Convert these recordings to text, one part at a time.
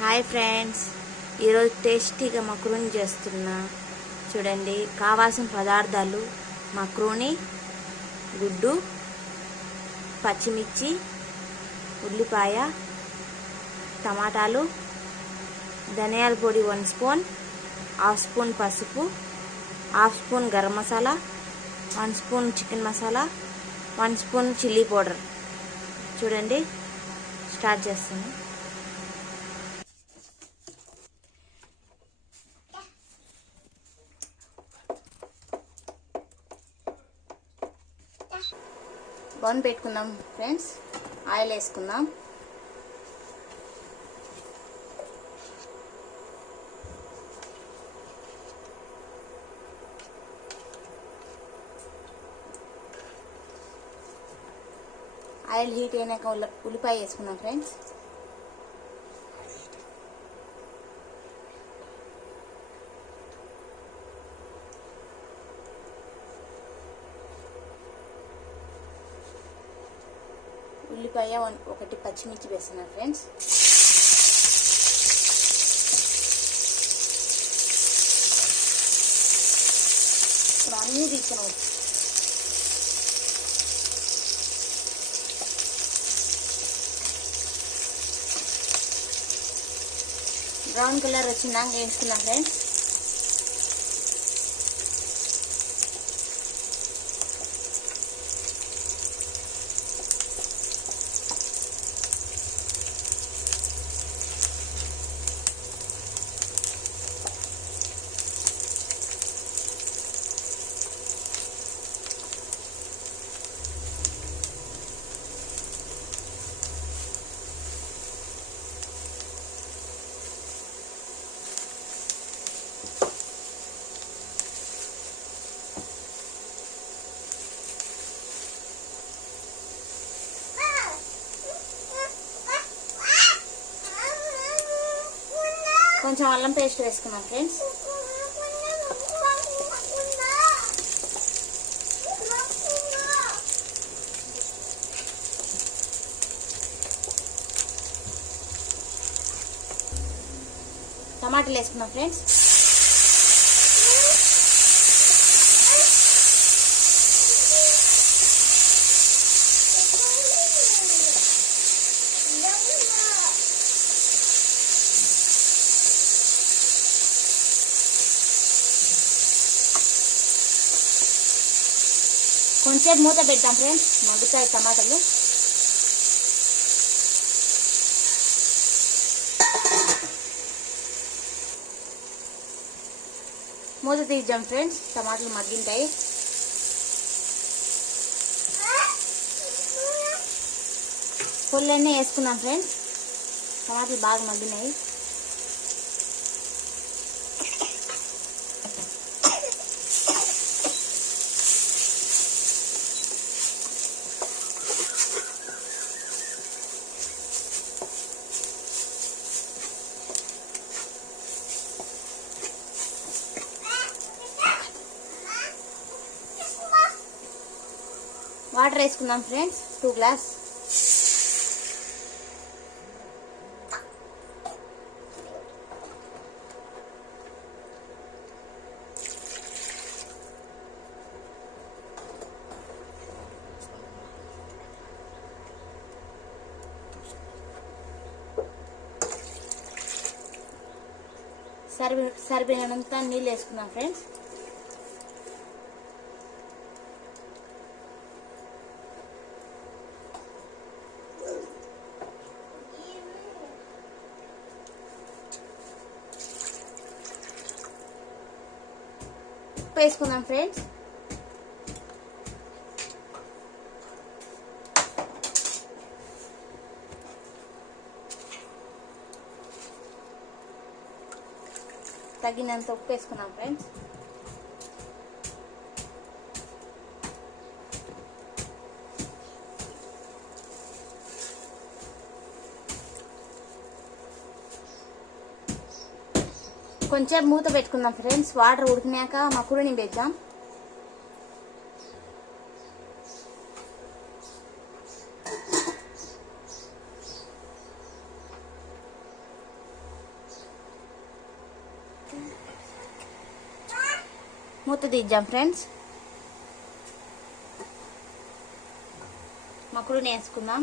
Hi friends. ఈరోజు టేస్టీగా మక్రూని చేస్తున్నా. చూడండి కావాల్సిన పదార్థాలు మక్రూని గుడ్డు పచ్చిమిర్చి ఉల్లిపాయ టమాటాలు ధనియాల పొడి వన్ స్పూన్ హాఫ్ స్పూన్ పసుపు half spoon garam masala one spoon chicken masala one spoon chilli powder. చూడండి స్టార్ట్ చేస్తాను బౌన్ పెట్టుకుందాం ఫ్రెండ్స్. ఆయిల్ వేసుకుందాం. ఆయిల్ హీట్ అయినాక ఉల్లిపాయ వేసుకుందాం ఫ్రెండ్స్. ఉల్లిపాయ ఒకటి పచ్చిమిర్చి వేస్తున్నాను ఫ్రెండ్స్ ఇప్పుడు అన్నీ తీసుకున్నాం. బ్రౌన్ కలర్ వచ్చిందాక వేసుకున్నాం ఫ్రెండ్స్ కొంచెం అల్లం పేస్ట్ వేసుకున్నాం ఫ్రెండ్స్. టమాటాలు వేసుకున్నాం ఫ్రెండ్స్. కొంచెం మూత పెడతాం ఫ్రెండ్స్ మగ్గుతాయి టమాటాలు. మూత తీద్దాం ఫ్రెండ్స్ టమాటాలు మగ్గింటాయి. పుల్లన్నీ వేసుకున్నాం ఫ్రెండ్స్ టమాటాలు బాగా మగ్గినాయి. వాటర్ వేసుకుందాం ఫ్రెండ్స్. Two glass. సరిపి సరిపోయినంత నీళ్ళు వేసుకుందాం ఫ్రెండ్స్. ఉప్పు వేసుకుందాం ఫ్రెండ్స్ తగినంత ఉప్పు వేసుకున్నాం ఫ్రెండ్స్ కొంచెం మూత పెట్టుకుందాం ఫ్రెండ్స్. వాటర్ ఉడికినాక మా కూరని వేద్దాం. మూత తీద్దాం ఫ్రెండ్స్. మకుడుని వేసుకుందాం.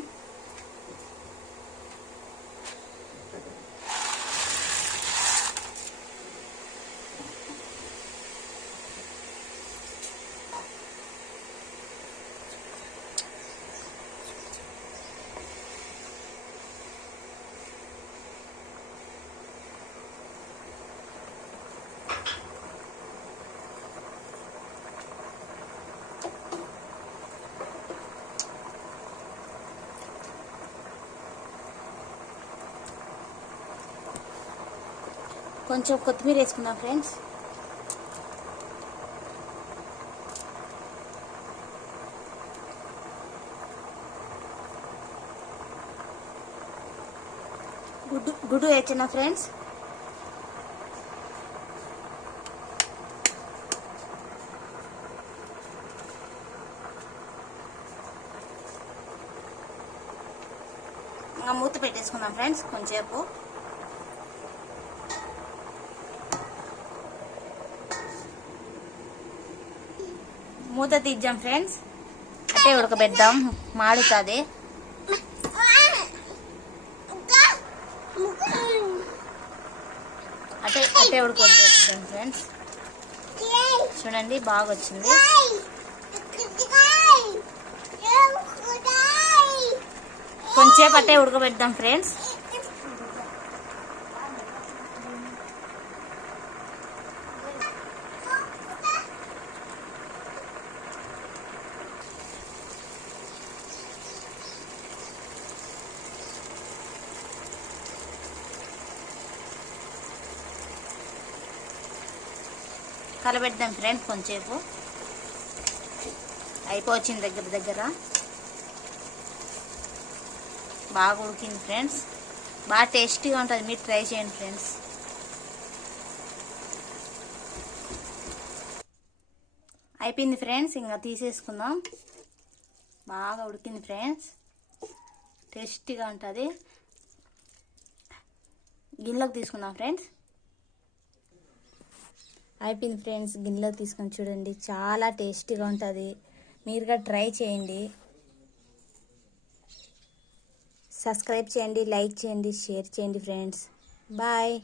కొంచెం కొత్తిమీర వేసుకుందాం ఫ్రెండ్స్. గుడ్డు గుడ్డు వేసిన ఫ్రెండ్స్? మూత పెట్టేసుకుందాం ఫ్రెండ్స్ కొంచెంసేపు. మూత తీద్దాం ఫ్రెండ్స్ అంటే ఉడకబెడదాం. మాడుతుంది. అంటే అంటే ఉడకబెడదాం ఫ్రెండ్స్ చూడండి బాగా వచ్చింది కొంచెంసేపు అట్టే ఉడకబెడదాం ఫ్రెండ్స్ కలబెడదాం ఫ్రెండ్స్ కొంచెంసేపు. అయిపోవచ్చింది దగ్గర దగ్గర. బాగా ఉడికింది ఫ్రెండ్స్. బాగా టేస్టీగా ఉంటుంది. మీరు ట్రై చేయండి ఫ్రెండ్స్. అయిపోయింది ఫ్రెండ్స్. ఇంకా తీసేసుకుందాం. బాగా ఉడికింది ఫ్రెండ్స్. టేస్టీగా ఉంటుంది. గిన్నెలోకి తీసుకుందాం ఫ్రెండ్స్. అయిపోయింది ఫ్రెండ్స్ గిన్నెలో తీసుకొని చూడండి. చాలా టేస్టీగా ఉంటుంది. మీరుగా ట్రై చేయండి. సబ్స్క్రైబ్ చేయండి లైక్ చేయండి షేర్ చేయండి ఫ్రెండ్స్. బాయ్.